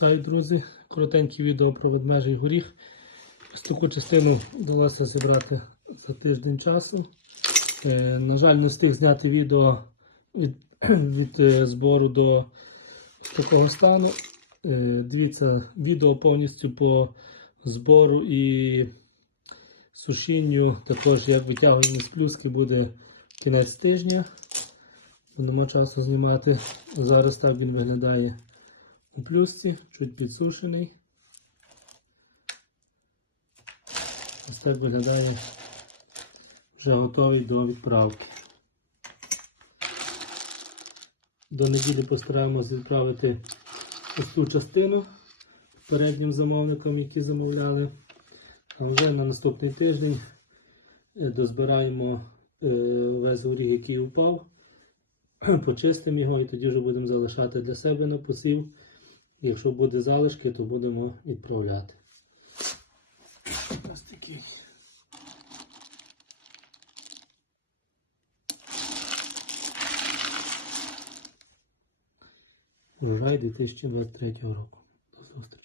Вітаю, друзі! Коротеньке відео про ведмежий горіх. Ось таку частину вдалося зібрати за тиждень часу. Е, на жаль, не встиг зняти відео від, від е, збору до такого стану. Е, дивіться, відео повністю по збору і сушінню, також як витягування з плюски буде кінець тижня. Нема часу знімати. Зараз так він виглядає у плюсці, чуть підсушений. Ось так виглядає вже готовий до відправки. До неділі постараємось відправити ось цю частину переднім замовникам, які замовляли. А вже на наступний тиждень е, дозбираємо е, весь горіх, який упав, почистимо його і тоді вже будемо залишати для себе на посів. Якщо буде залишки, то будемо відправляти. Ось такі. Урожай 2023 року. До зустрічі.